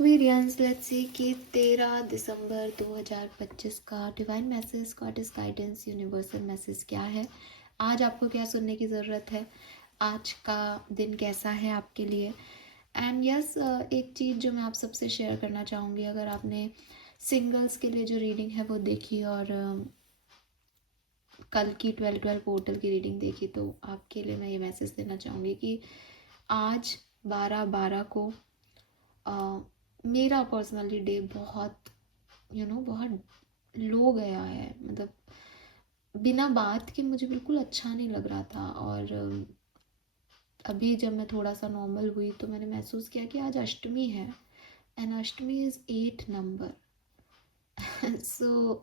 Aquarians, let's see कि 13 दिसंबर 2025 का divine message, goddess guidance, universal message क्या है। आज आपको क्या सुनने की ज़रूरत है, आज का दिन कैसा है आपके लिए। एंड यस, एक चीज़ जो मैं आप सबसे शेयर करना चाहूँगी, अगर आपने सिंगल्स के लिए जो रीडिंग है वो देखी और कल की 12-12 पोर्टल की रीडिंग देखी, तो आपके लिए मैं ये मैसेज देना चाहूँगी कि आज 12/12 को मेरा पर्सनली डे बहुत बहुत लो गया है। मतलब बिना बात के मुझे बिल्कुल अच्छा नहीं लग रहा था। और अभी जब मैं थोड़ा सा नॉर्मल हुई तो मैंने महसूस किया कि आज अष्टमी है एंड अष्टमी इज़ 8 नंबर। सो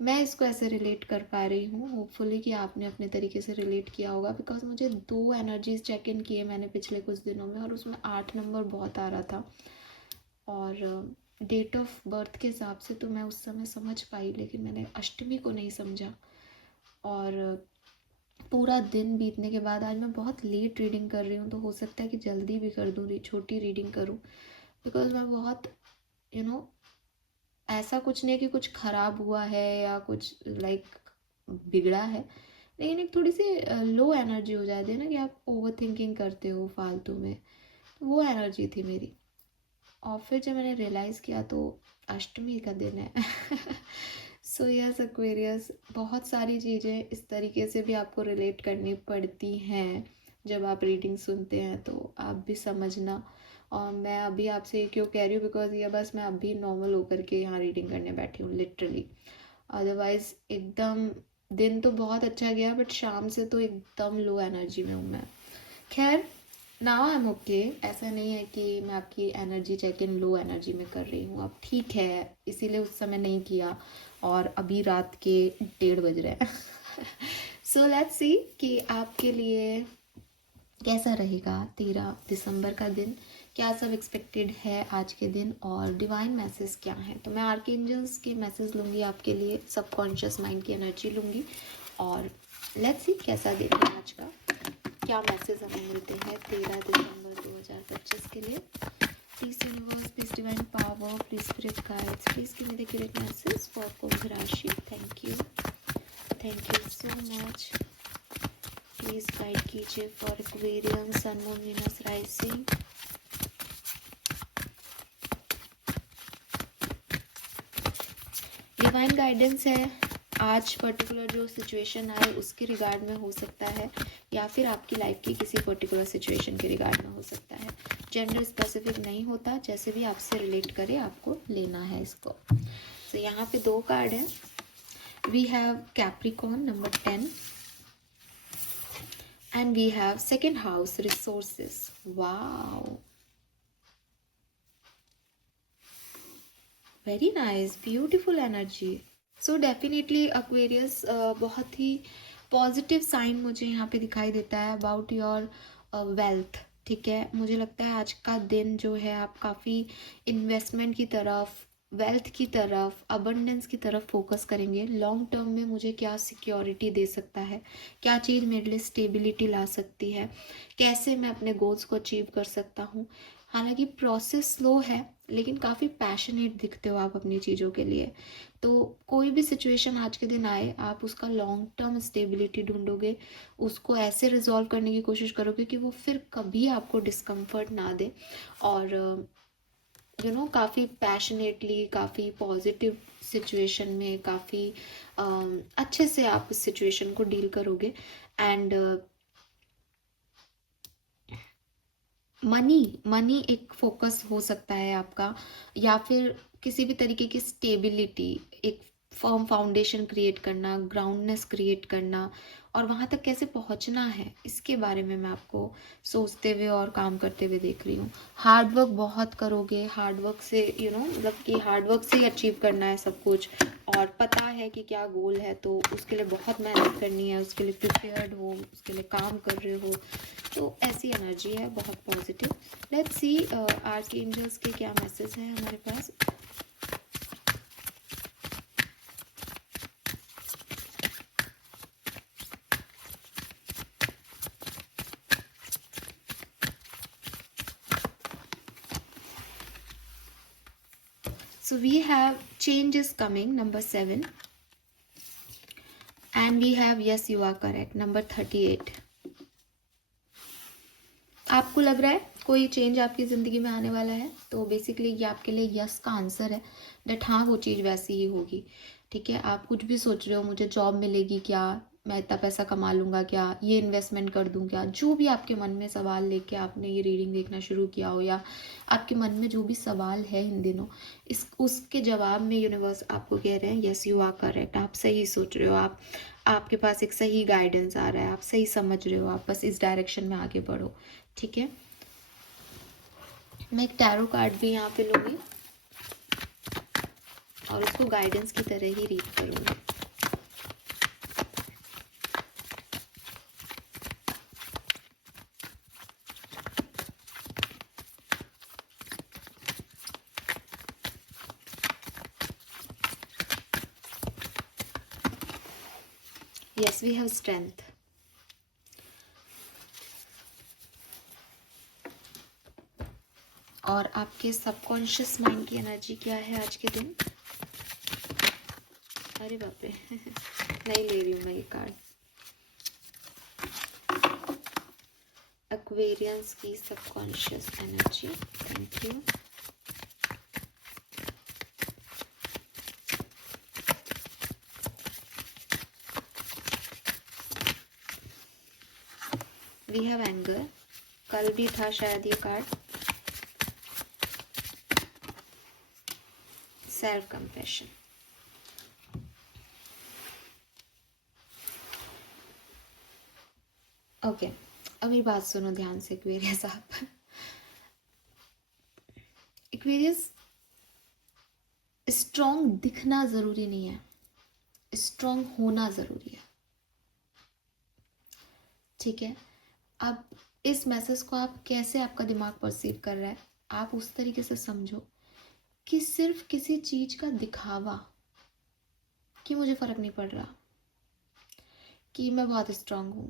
मैं इसको ऐसे रिलेट कर पा रही हूँ। होपफुली कि आपने अपने तरीके से रिलेट किया होगा, बिकॉज मुझे 2 एनर्जीज चेक इन किए मैंने पिछले कुछ दिनों में, और उसमें 8 नंबर बहुत आ रहा था। और डेट ऑफ बर्थ के हिसाब से तो मैं उस समय समझ पाई, लेकिन मैंने अष्टमी को नहीं समझा। और पूरा दिन बीतने के बाद आज मैं बहुत लेट रीडिंग कर रही हूँ, तो हो सकता है कि जल्दी भी कर दूँ, छोटी रीडिंग करूँ, बिकॉज मैं बहुत ऐसा कुछ नहीं कि कुछ ख़राब हुआ है या कुछ बिगड़ा है, लेकिन एक थोड़ी सी लो एनर्जी हो जाती है ना, कि आप ओवर थिंकिंग करते हो फालतू में, तो वो एनर्जी थी मेरी। और फिर जब मैंने रियलाइज़ किया तो अष्टमी का दिन है। सो यस एक्वेरियस, बहुत सारी चीज़ें इस तरीके से भी आपको रिलेट करनी पड़ती हैं जब आप रीडिंग सुनते हैं, तो आप भी समझना। और मैं अभी आपसे ये क्यों कह रही हूँ, बिकॉज ये बस मैं अभी नॉर्मल होकर के यहाँ रीडिंग करने बैठी हूँ लिटरली। अदरवाइज़ एकदम दिन तो बहुत अच्छा गया, बट शाम से तो एकदम लो एनर्जी में हूँ मैं। खैर, नाउ आई एम ओके। ऐसा नहीं है कि मैं आपकी energy check in low energy में कर रही हूँ, अब ठीक है, इसीलिए उस समय नहीं किया। और अभी रात के 1:30 बज रहे हैं। सो लेट्स सी कि आपके लिए कैसा रहेगा 13 दिसंबर का दिन, क्या सब एक्सपेक्टेड है आज के दिन, और डिवाइन मैसेज क्या है। तो मैं आर्कएंजल्स के मैसेज लूँगी आपके लिए, सबकॉन्शियस माइंड की एनर्जी लूँगी, और लेट्स सी कैसा दिन है आज का, क्या मैसेज हमें मिलते हैं 13 दिसंबर 2025 के लिए। Please universe, please divine power, please spirit guides, please give me the correct message for कुंभ राशि। Thank you so much. Please guide कीजिए for aquarium, sun, moon, Venus, rising. Divine guidance है आज पर्टिकुलर जो सिचुएशन आए उसके regard में हो सकता है, या फिर आपकी लाइफ की किसी पर्टिकुलर सिचुएशन के रिगार्ड में हो सकता है। जेंडर स्पेसिफिक नहीं होता, जैसे भी आपसे रिलेट करे आपको लेना है इसको। तो यहाँ पे 2 कार्ड है। We have Capricorn number 10 and we have second house resources. Wow, very nice, beautiful energy. So definitely Aquarius, बहुत ही पॉजिटिव साइन मुझे यहाँ पे दिखाई देता है अबाउट योर वेल्थ। ठीक है, मुझे लगता है आज का दिन जो है आप काफ़ी इन्वेस्टमेंट की तरफ, वेल्थ की तरफ, अबंडेंस की तरफ फोकस करेंगे। लॉन्ग टर्म में मुझे क्या सिक्योरिटी दे सकता है, क्या चीज़ मेरे लिए स्टेबिलिटी ला सकती है, कैसे मैं अपने गोल्स को अचीव कर सकता हूँ। हालांकि प्रोसेस स्लो है, लेकिन काफ़ी पैशनेट दिखते हो आप अपनी चीज़ों के लिए। तो कोई भी सिचुएशन आज के दिन आए, आप उसका लॉन्ग टर्म स्टेबिलिटी ढूंढोगे, उसको ऐसे रिजॉल्व करने की कोशिश करोगे कि वो फिर कभी आपको डिस्कम्फर्ट ना दे। और काफ़ी पैशनेटली, काफ़ी पॉजिटिव सिचुएशन में, काफ़ी अच्छे से आप इस सिचुएशन को डील करोगे। एंड मनी एक फोकस हो सकता है आपका, या फिर किसी भी तरीके की स्टेबिलिटी, एक फर्म फाउंडेशन क्रिएट करना, ग्राउंडनेस क्रिएट करना, और वहाँ तक कैसे पहुँचना है इसके बारे में मैं आपको सोचते हुए और काम करते हुए देख रही हूँ। हार्डवर्क बहुत करोगे, हार्डवर्क से मतलब कि हार्डवर्क से ही अचीव करना है सब कुछ, और पता है कि क्या गोल है, तो उसके लिए बहुत मेहनत करनी है, उसके लिए प्रिपेयर्ड हो, उसके लिए काम कर रहे हो। तो ऐसी एनर्जी है बहुत पॉजिटिव। लेट्स सी आर्कएंजल्स के क्या मैसेज हैं हमारे पास। So we have change is coming, number 7. And we have yes you are correct, number 38. आपको लग रहा है कोई चेंज आपकी ज़िंदगी में आने वाला है, तो बेसिकली ये आपके लिए यस का आंसर है, डेट हाँ वो चीज़ वैसी ही होगी। ठीक है, आप कुछ भी सोच रहे हो, मुझे जॉब मिलेगी क्या, मैं इतना पैसा कमा लूँगा क्या, ये इन्वेस्टमेंट कर दूँ क्या, जो भी आपके मन में सवाल लेके आपने ये रीडिंग देखना शुरू किया हो, या आपके मन में जो भी सवाल है इन दिनों, उसके जवाब में यूनिवर्स आपको कह रहे हैं यस यू आर करेक्ट, आप सही सोच रहे हो, आपके पास एक सही गाइडेंस आ रहा है, आप सही समझ रहे हो, आप बस इस डायरेक्शन में आगे बढ़ो। ठीक है, मैं एक टैरो कार्ड भी यहाँ पे लूँगी और इसको गाइडेंस की तरह ही रीड करूँगी। Yes, we have strength. और आपके सबकॉन्शियस माइंड की एनर्जी क्या है आज के दिन? अरे बाप रे नहीं ले रही हूँ मैं ये कार्ड। एक्वेरियंस की subconscious energy, thank you. We have anger, कल भी था शायद ये कार्ड। Self compassion. ओके, अब मेरी बात सुनो ध्यान से एक्वेरियस आप। एक्वेरियस, स्ट्रॉन्ग दिखना जरूरी नहीं है, स्ट्रॉन्ग होना जरूरी है। ठीक है, अब इस मैसेज को आप कैसे, आपका दिमाग परसीव कर रहा है, आप उस तरीके से समझो कि सिर्फ किसी चीज का दिखावा कि मुझे फर्क नहीं पड़ रहा, कि मैं बहुत स्ट्रांग हूं,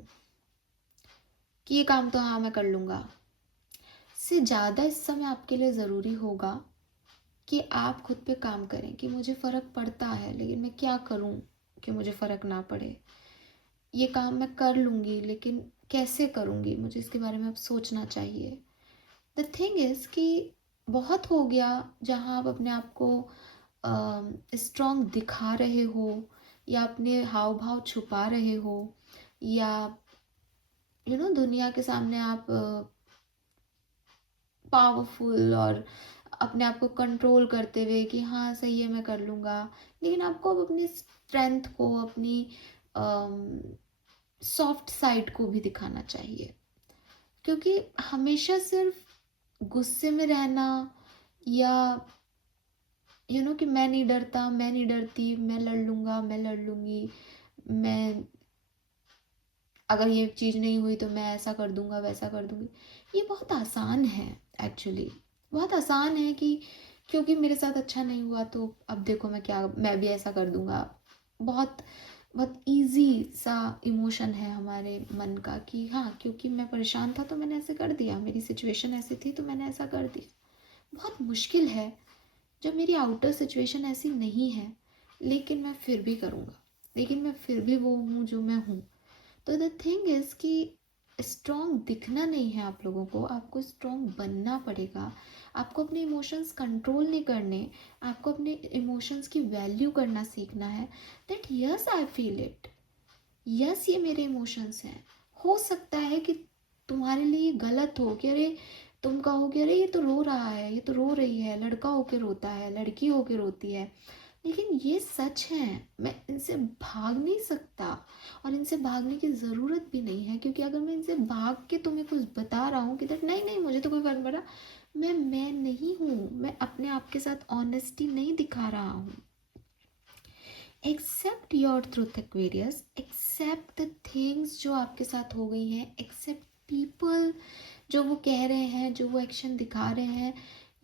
कि ये काम तो हाँ मैं कर लूंगा, से ज़्यादा इस समय आपके लिए ज़रूरी होगा कि आप खुद पे काम करें कि मुझे फ़र्क पड़ता है लेकिन मैं क्या करूं कि मुझे फ़र्क ना पड़े, ये काम मैं कर लूँगी लेकिन कैसे करूँगी, मुझे इसके बारे में अब सोचना चाहिए। द थिंग इज़ कि बहुत हो गया जहाँ आप अपने आप को स्ट्रॉन्ग दिखा रहे हो या अपने हाव भाव छुपा रहे हो, या दुनिया के सामने आप पावरफुल और अपने आप को कंट्रोल करते हुए कि हाँ सही है मैं कर लूँगा, लेकिन आपको अब अपनी स्ट्रेंथ को, अपनी सॉफ्ट साइड को भी दिखाना चाहिए। क्योंकि हमेशा सिर्फ गुस्से में रहना या कि मैं नहीं डरता, मैं नहीं डरती, मैं लड़ लूँगा, मैं लड़ लूँगी, मैं अगर ये चीज़ नहीं हुई तो मैं ऐसा कर दूँगा, वैसा कर दूँगी, ये बहुत आसान है। एक्चुअली बहुत आसान है कि क्योंकि मेरे साथ अच्छा नहीं हुआ तो अब देखो मैं भी ऐसा कर दूँगा। बहुत बहुत इजी सा इमोशन है हमारे मन का कि हाँ क्योंकि मैं परेशान था तो मैंने ऐसे कर दिया, मेरी सिचुएशन ऐसी थी तो मैंने ऐसा कर दिया। बहुत मुश्किल है जब मेरी आउटर सिचुएशन ऐसी नहीं है लेकिन मैं फिर भी करूँगा, लेकिन मैं फिर भी वो हूँ जो मैं हूँ। तो द थिंग इज़ कि स्ट्रॉन्ग दिखना नहीं है आप लोगों को, आपको स्ट्रॉन्ग बनना पड़ेगा। आपको अपने इमोशंस कंट्रोल नहीं करने, आपको अपने इमोशंस की वैल्यू करना सीखना है। That yes I feel it, yes ये मेरे इमोशंस हैं। हो सकता है कि तुम्हारे लिए गलत हो कि अरे तुम कहो कि अरे ये तो रो रहा है, ये तो रो रही है, लड़का होके रोता है, लड़की होके रोती है, लेकिन ये सच है, मैं इनसे भाग नहीं सकता और इनसे भागने की ज़रूरत भी नहीं है। क्योंकि अगर मैं इनसे भाग के तुम्हें कुछ बता रहा हूँ कि दैट नहीं नहीं मुझे तो कोई फर्क पड़ा, मैं नहीं हूँ, मैं अपने आप के साथ ऑनेस्टी नहीं दिखा रहा हूँ। Accept your truth Aquarius, accept the things जो आपके साथ हो गई हैं, एक्सेप्ट पीपल जो वो कह रहे हैं, जो वो एक्शन दिखा रहे हैं,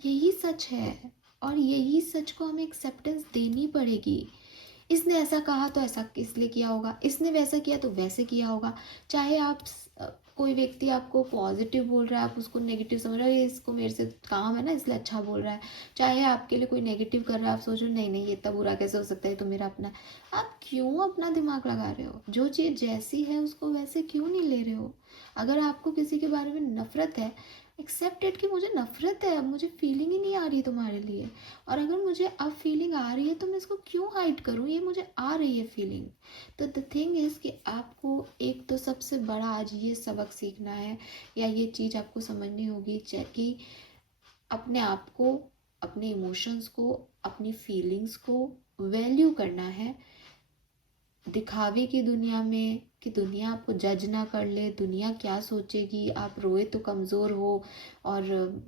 यही सच है और यही सच को हमें एक्सेप्टेंस देनी पड़ेगी। इसने ऐसा कहा तो ऐसा इसलिए किया होगा, इसने वैसा किया तो वैसे किया होगा। चाहे आप कोई व्यक्ति आपको पॉजिटिव बोल रहा है, आप उसको नेगेटिव समझ रहे हो, ये इसको मेरे से काम है ना इसलिए अच्छा बोल रहा है। चाहे आपके लिए कोई नेगेटिव कर रहा है, आप सोच रहे हो नहीं नहीं ये इतना बुरा कैसे हो सकता है, तो मेरा अपना है। आप क्यों अपना दिमाग लगा रहे हो? जो चीज़ जैसी है उसको वैसे क्यों नहीं ले रहे हो? अगर आपको किसी के बारे में नफरत है, एक्सेप्ट इट कि मुझे नफरत है, अब मुझे फीलिंग ही नहीं आ रही तुम्हारे लिए। और अगर मुझे अब फीलिंग आ रही है तो मैं इसको क्यों हाइड करूँ, ये मुझे आ रही है फीलिंग। तो द थिंग इज़ कि आपको एक तो सबसे बड़ा आज ये सबक सीखना है, या ये चीज़ आपको समझनी होगी कि अपने आप को, अपने इमोशंस को, अपनी फीलिंग्स को वैल्यू करना है। दिखावे की दुनिया में कि दुनिया आपको जज ना कर ले, दुनिया क्या सोचेगी, आप रोए तो कमज़ोर हो और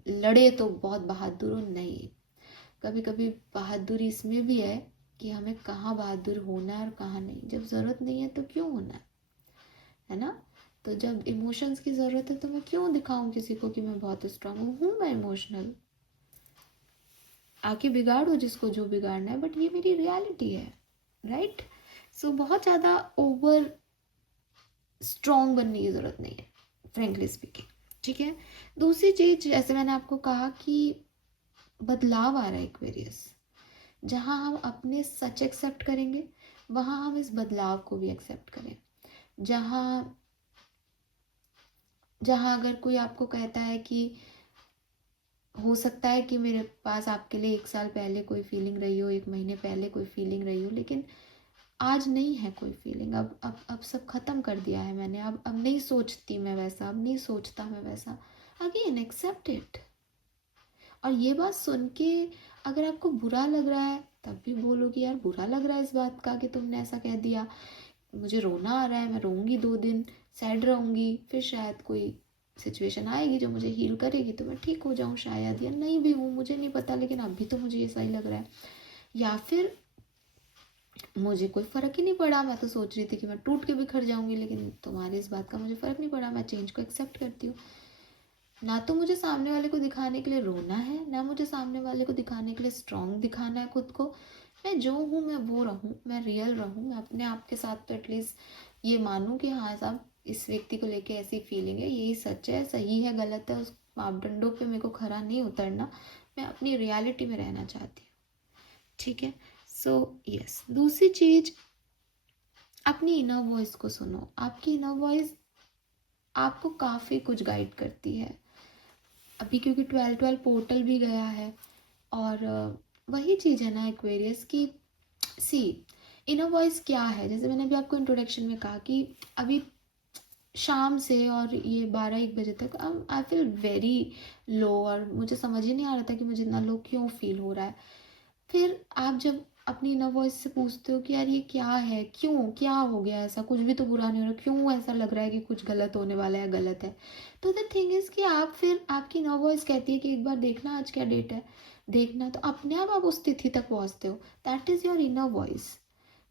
लड़े तो बहुत बहादुर हो, नहीं। कभी कभी बहादुरी इसमें भी है कि हमें कहाँ बहादुर होना है और कहाँ नहीं। जब ज़रूरत नहीं है तो क्यों होना है ना? तो जब इमोशंस की ज़रूरत है तो मैं क्यों दिखाऊं किसी को कि मैं बहुत स्ट्रांग हूँ मैं इमोशनल। आके बिगाड़ो जिसको जो बिगाड़ना है, बट ये मेरी रियलिटी है, राइट? सो बहुत ज़्यादा ओवर स्ट्रॉन्ग बनने की ज़रूरत नहीं है, फ्रेंकली स्पीकिंग। ठीक है। दूसरी चीज़, जैसे मैंने आपको कहा कि बदलाव आ रहा है एक्वेरियस, जहाँ हम अपने सच एक्सेप्ट करेंगे वहाँ हम इस बदलाव को भी एक्सेप्ट करें। जहाँ जहाँ अगर कोई आपको कहता है कि हो सकता है कि मेरे पास आपके लिए 1 साल पहले कोई फीलिंग रही हो, 1 महीने पहले कोई फीलिंग रही हो, लेकिन आज नहीं है कोई फीलिंग, अब सब ख़त्म कर दिया है मैंने, अब नहीं सोचती मैं वैसा, अब नहीं सोचता मैं वैसा। Again accept it. और ये बात सुन के अगर आपको बुरा लग रहा है तब भी बोलो कि यार बुरा लग रहा है इस बात का कि तुमने ऐसा कह दिया, मुझे रोना आ रहा है, मैं रोऊंगी 2 दिन, सैड रहूंगी, फिर शायद कोई सिचुएशन आएगी जो मुझे हील करेगी तो मैं ठीक हो जाऊं शायद, या नहीं भी हूँ मुझे नहीं पता, लेकिन अभी तो मुझे ये सही लग रहा है। या फिर मुझे कोई फ़र्क ही नहीं पड़ा, मैं तो सोच रही थी कि मैं टूट के बिखर जाऊंगी, लेकिन तुम्हारी इस बात का मुझे फ़र्क नहीं पड़ा, मैं चेंज को एक्सेप्ट करती हूँ। ना तो मुझे सामने वाले को दिखाने के लिए रोना है, ना मुझे सामने वाले को दिखाने के लिए स्ट्रांग दिखाना है खुद को। मैं जो हूँ मैं वो रहूँ, मैं रियल रहूँ, मैं अपने आप के साथ तो एटलीस्ट ये मानूँ कि हाँ साहब इस व्यक्ति को लेके ऐसी फीलिंग है, यही सच है, सही है गलत है उस मापदंडों पे मेरे को खरा नहीं उतरना, मैं अपनी रियलिटी में रहना चाहती हूँ। ठीक है। सो यस, दूसरी चीज़, अपनी इनर वॉइस को सुनो। आपकी इनर वॉइस आपको काफ़ी कुछ गाइड करती है। अभी क्योंकि 12 पोर्टल भी गया है, और वही चीज़ है ना एक्वेरियस की, सी इनर वॉइस क्या है। जैसे मैंने अभी आपको इंट्रोडक्शन में कहा कि अभी शाम से और ये 12-1 बजे तक आई फील वेरी लो, और मुझे समझ ही नहीं आ रहा था कि मुझे इतना लो क्यों फील हो रहा है। फिर आप जब अपनी इनर वॉइस से पूछते हो कि यार ये क्या है, क्यों, क्या हो गया, ऐसा कुछ भी तो बुरा नहीं हो रहा, क्यों ऐसा लग रहा है कि कुछ गलत होने वाला है, गलत है, तो द थिंग इज़ कि आप फिर आपकी इनर वॉइस कहती है कि एक बार देखना आज क्या डेट है, देखना, तो अपने आप उस तिथि तक पहुँचते हो। That is your inner voice.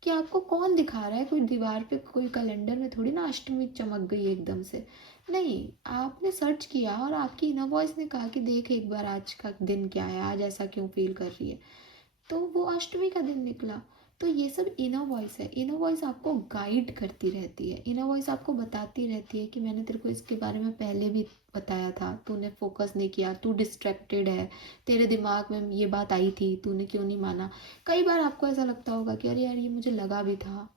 कि आपको कौन दिखा रहा है, कोई दीवार पे कोई कैलेंडर में थोड़ी ना अष्टमी चमक गई एकदम से, नहीं, आपने सर्च किया और आपकी इनर वॉइस ने कहा कि देख एक बार आज का दिन क्या है, आज ऐसा क्यों फील कर रही है, तो वो अष्टमी का दिन निकला। तो ये सब इनर वॉइस है। इनर वॉइस आपको गाइड करती रहती है, इनर वॉइस आपको बताती रहती है कि मैंने तेरे को इसके बारे में पहले भी बताया था, तूने फोकस नहीं किया, तू डिस्ट्रैक्टेड है, तेरे दिमाग में ये बात आई थी, तूने क्यों नहीं माना। कई बार आपको ऐसा लगता होगा कि अरे यार ये मुझे लगा भी था,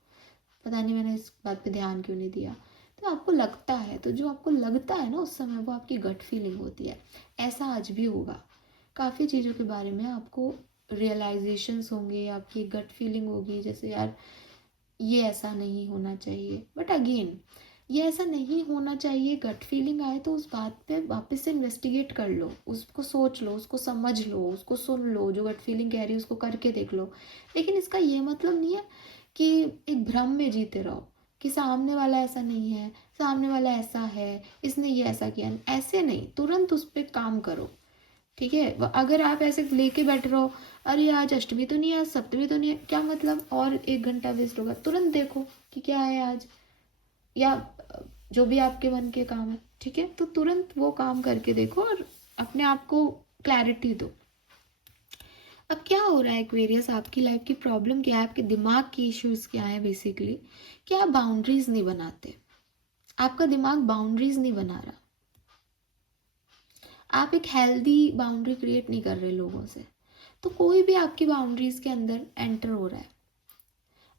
पता नहीं मैंने इस बात पे ध्यान क्यों नहीं दिया। तो आपको लगता है, तो जो आपको लगता है ना उस समय, वो आपकी गट फीलिंग होती है। ऐसा आज भी होगा, काफ़ी चीज़ों के बारे में आपको रियलाइजेशंस होंगे, आपकी गट फीलिंग होगी जैसे यार ये ऐसा नहीं होना चाहिए, बट अगेन ये ऐसा नहीं होना चाहिए, गट फीलिंग आए तो उस बात पे वापस से इन्वेस्टिगेट कर लो, उसको सोच लो, उसको समझ लो, उसको सुन लो, जो गट फीलिंग कह रही है उसको करके देख लो। लेकिन इसका ये मतलब नहीं है कि एक भ्रम में जीते रहो कि सामने वाला ऐसा नहीं है, सामने वाला ऐसा है, इसने ये ऐसा किया, ऐसे नहीं, तुरंत उस पर काम करो। ठीक है। अगर आप ऐसे लेके बैठ रहो, अरे आज अष्टमी तो नहीं है, आज सप्तमी तो नहीं है, क्या मतलब, और 1 घंटा वेस्ट होगा, तुरंत देखो कि क्या है आज, या जो भी आपके मन के काम है, ठीक है, तो तुरंत वो काम करके देखो और अपने आप को क्लैरिटी दो। अब क्या हो रहा है एक्वेरियस, आपकी लाइफ की प्रॉब्लम क्या है, आपके दिमाग की इश्यूज क्या है बेसिकली, कि आप बाउंड्रीज नहीं बनाते। आपका दिमाग बाउंड्रीज नहीं बना रहा, आप एक हेल्दी बाउंड्री क्रिएट नहीं कर रहे लोगों से। तो कोई भी आपकी बाउंड्रीज के अंदर एंटर हो रहा है,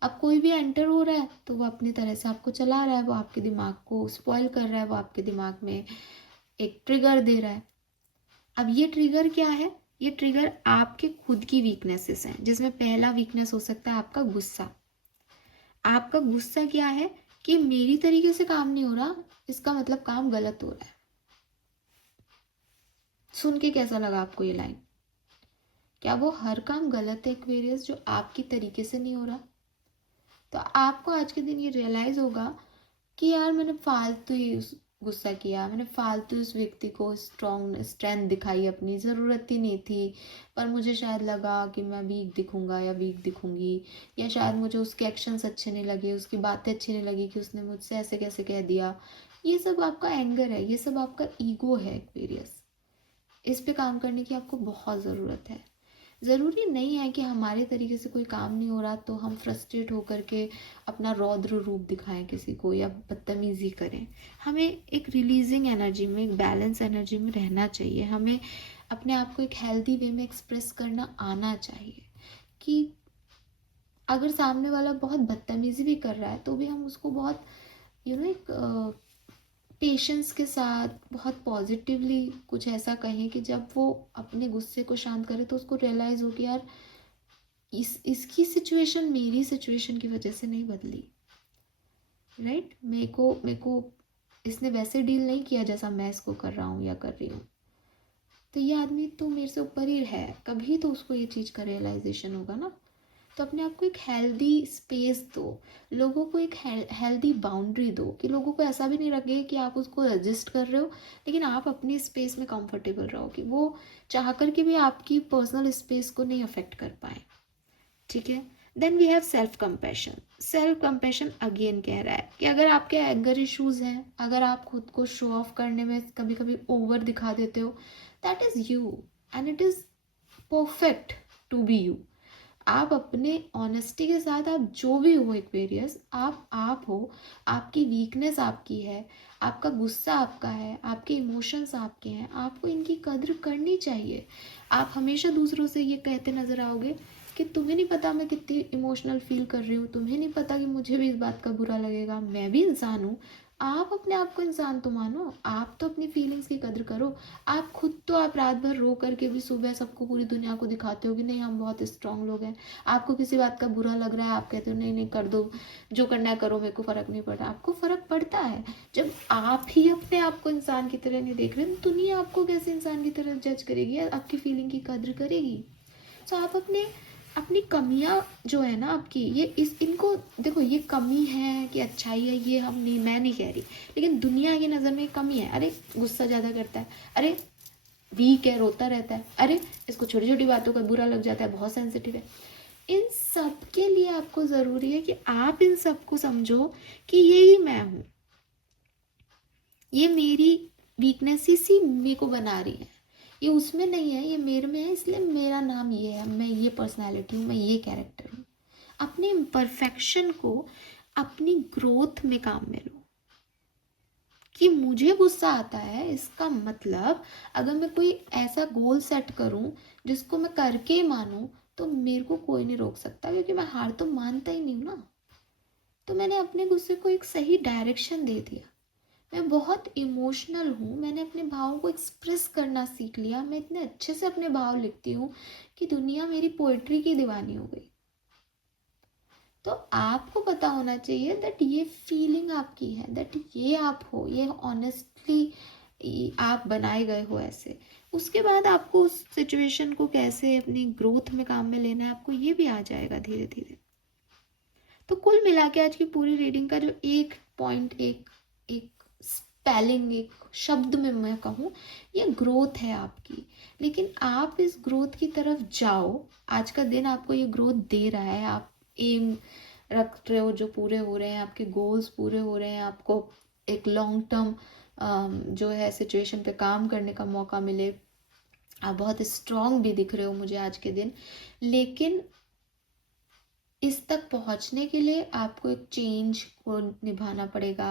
अब कोई भी एंटर हो रहा है तो वो अपनी तरह से आपको चला रहा है, वो आपके दिमाग को स्पॉइल कर रहा है, वो आपके दिमाग में एक ट्रिगर दे रहा है। अब ये ट्रिगर क्या है? ये ट्रिगर आपके खुद की वीकनेसेस हैं, जिसमें पहला वीकनेस हो सकता है आपका गुस्सा। आपका गुस्सा क्या है कि मेरी तरीके से काम नहीं हो रहा, इसका मतलब काम गलत हो रहा है। सुन के कैसा लगा आपको ये लाइन? क्या वो हर काम गलत है एक्वेरियस जो आपकी तरीके से नहीं हो रहा? तो आपको आज के दिन ये रियलाइज होगा कि यार मैंने फालतू ही गुस्सा किया, मैंने फालतू उस व्यक्ति को स्ट्रेंथ दिखाई, अपनी ज़रूरत ही नहीं थी, पर मुझे शायद लगा कि मैं वीक दिखूंगा या वीक दिखूंगी, या शायद मुझे उसके एक्शंस अच्छे नहीं लगे, उसकी बातें अच्छी नहीं लगी कि उसने मुझसे ऐसे कैसे कह दिया। ये सब आपका एंगर है, ये सब आपका ईगो है एक्वेरियस। इस पे काम करने की आपको बहुत ज़रूरत है। ज़रूरी नहीं है कि हमारे तरीके से कोई काम नहीं हो रहा तो हम फ्रस्ट्रेट होकर के अपना रौद्र रूप दिखाएं किसी को या बदतमीजी करें। हमें एक रिलीजिंग एनर्जी में, एक बैलेंस एनर्जी में रहना चाहिए। हमें अपने आप को एक हेल्दी वे में एक्सप्रेस करना आना चाहिए कि अगर सामने वाला बहुत बदतमीजी भी कर रहा है तो भी हम उसको बहुत एक पेशेंस के साथ, बहुत पॉजिटिवली कुछ ऐसा कहें कि जब वो अपने गुस्से को शांत करे तो उसको रियलाइज़ हो कि यार इसकी सिचुएशन मेरी सिचुएशन की वजह से नहीं बदली, राइट? मेरे को इसने वैसे डील नहीं किया जैसा मैं इसको कर रहा हूँ या कर रही हूँ, तो ये आदमी तो मेरे से ऊपर ही है, कभी तो उसको ये चीज़ का रियलाइजेशन होगा ना। तो अपने आप को एक हेल्दी स्पेस दो, लोगों को एक हेल्दी बाउंड्री दो कि लोगों को ऐसा भी नहीं लगे कि आप उसको रजिस्ट कर रहे हो, लेकिन आप अपनी स्पेस में कंफर्टेबल रहो, कि वो चाह कर के भी आपकी पर्सनल स्पेस को नहीं अफेक्ट कर पाए। ठीक है? Then we have self compassion. Self compassion again कह रहा है कि अगर आपके एंगर इश्यूज हैं, अगर आप खुद को शो ऑफ करने में कभी कभी ओवर दिखा देते हो, that is you and it is perfect to be you. आप अपने ऑनेस्टी के साथ आप जो भी हो एक्वेरियस, आप हो, आपकी वीकनेस आपकी है, आपका गुस्सा आपका है, आपके इमोशंस आपके हैं, आपको इनकी कद्र करनी चाहिए। आप हमेशा दूसरों से ये कहते नजर आओगे कि तुम्हें नहीं पता मैं कितनी इमोशनल फील कर रही हूँ, तुम्हें नहीं पता कि मुझे भी इस बात का बुरा लगेगा, मैं भी इंसान हूँ। आप अपने आप को इंसान तो मानो, आप तो अपनी फीलिंग्स की कद्र करो। आप खुद तो आप रात भर रो करके भी सुबह सबको, पूरी दुनिया को दिखाते हो कि नहीं हम बहुत स्ट्रांग लोग हैं। आपको किसी बात का बुरा लग रहा है, आप कहते हो नहीं नहीं कर दो, जो करना है करो, मेरे को फ़र्क नहीं पड़ता। आपको फ़र्क पड़ता है। जब आप ही अपने आप को इंसान की तरह नहीं देख रहे तो दुनिया आपको कैसे इंसान की तरह जज करेगी, आपकी फीलिंग की कद्र करेगी? तो आप अपनी कमियां जो है ना आपकी, ये इनको देखो, ये कमी है कि अच्छाई है, ये मैं नहीं कह रही, लेकिन दुनिया की नज़र में कमी है। अरे गुस्सा ज़्यादा करता है, अरे वीक है, रोता रहता है, अरे इसको छोटी छोटी बातों का बुरा लग जाता है, बहुत सेंसिटिव है। इन सब के लिए आपको ज़रूरी है कि आप इन सब को समझो कि यही मैं हूँ, ये मेरी वीकनेस ही मेरे को बना रही है, ये उसमें नहीं है, ये मेरे में है, इसलिए मेरा नाम ये है, मैं ये पर्सनालिटी हूँ, मैं ये कैरेक्टर हूँ। अपने इम्परफेक्शन को अपनी ग्रोथ में काम में लो कि मुझे गुस्सा आता है, इसका मतलब अगर मैं कोई ऐसा गोल सेट करूं जिसको मैं करके ही मानूं तो मेरे को कोई नहीं रोक सकता, क्योंकि मैं हार तो मानता ही नहीं हूं ना। तो मैंने अपने गुस्से को एक सही डायरेक्शन दे दिया। मैं बहुत इमोशनल हूँ, मैंने अपने भावों को एक्सप्रेस करना सीख लिया, मैं इतने अच्छे से अपने भाव लिखती हूँ कि दुनिया मेरी पोइट्री की दीवानी हो गई। तो आपको पता होना चाहिए दैट ये फीलिंग आपकी है, दैट ये आप हो, ये ऑनेस्टली आप बनाए गए हो ऐसे। उसके बाद आपको उस सिचुएशन को कैसे अपनी ग्रोथ में काम में लेना है, आपको ये भी आ जाएगा धीरे धीरे। तो कुल मिला के आज की पूरी रीडिंग का जो एक पॉइंट, एक एक स्पेलिंग, एक शब्द में मैं कहूँ, ये ग्रोथ है आपकी। लेकिन आप इस ग्रोथ की तरफ जाओ, आज का दिन आपको ये ग्रोथ दे रहा है, आप एम रख रहे हो जो पूरे हो रहे हैं, आपके गोल्स पूरे हो रहे हैं, आपको एक लॉन्ग टर्म जो है सिचुएशन पे काम करने का मौका मिले, आप बहुत स्ट्रांग भी दिख रहे हो मुझे आज के दिन। लेकिन इस तक पहुंचने के लिए आपको एक चेंज को निभाना पड़ेगा,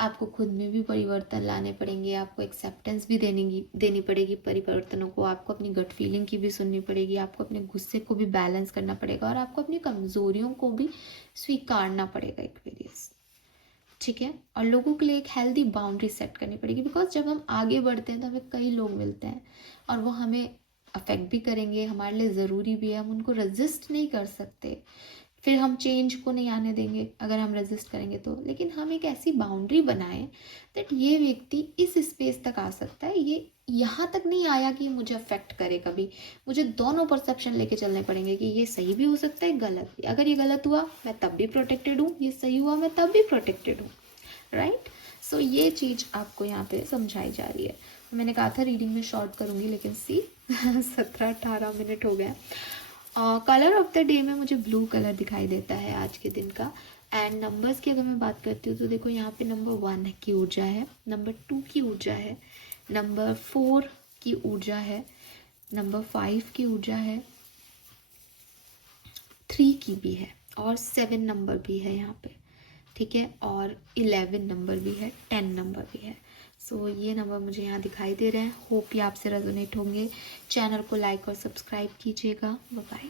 आपको खुद में भी परिवर्तन लाने पड़ेंगे, आपको एक्सेप्टेंस भी देनी पड़ेगी परिवर्तनों को, आपको अपनी गट फीलिंग की भी सुननी पड़ेगी, आपको अपने गुस्से को भी बैलेंस करना पड़ेगा और आपको अपनी कमज़ोरियों को भी स्वीकारना पड़ेगा एक्वेरियस। ठीक है, और लोगों के लिए एक हेल्दी बाउंड्री सेट करनी पड़ेगी, बिकॉज जब हम आगे बढ़ते हैं तो हमें कई लोग मिलते हैं और वो हमें अफेक्ट भी करेंगे, हमारे लिए ज़रूरी भी है, हम उनको रेजिस्ट नहीं कर सकते, फिर हम चेंज को नहीं आने देंगे अगर हम रेजिस्ट करेंगे तो। लेकिन हम एक ऐसी बाउंड्री बनाएं दैट ये व्यक्ति इस स्पेस तक आ सकता है, ये यहाँ तक नहीं आया कि मुझे अफेक्ट करे कभी। मुझे दोनों परसेप्शन लेके चलने पड़ेंगे कि ये सही भी हो सकता है, गलत भी। अगर ये गलत हुआ मैं तब भी प्रोटेक्टेड हूँ, ये सही हुआ मैं तब भी प्रोटेक्टेड हूँ, राइट। सो ये चीज़ आपको यहाँ पे समझाई जा रही है। मैंने कहा था रीडिंग में शॉर्ट करूँगी, लेकिन सी 17-18 मिनट हो गए। कलर ऑफ द डे में मुझे ब्लू कलर दिखाई देता है आज के दिन का। एंड नंबर्स की अगर मैं बात करती हूँ तो देखो यहाँ पे नंबर 1 की ऊर्जा है, नंबर 2 की ऊर्जा है, नंबर 4 की ऊर्जा है, नंबर 5 की ऊर्जा है, 3 की भी है और 7 नंबर भी है यहाँ पे, ठीक है, और 11 नंबर भी है, 10 नंबर भी है। सो ये नंबर मुझे यहाँ दिखाई दे रहे हैं। होप ये आपसे रेजोनेट होंगे। चैनल को लाइक और सब्सक्राइब कीजिएगा। Bye bye.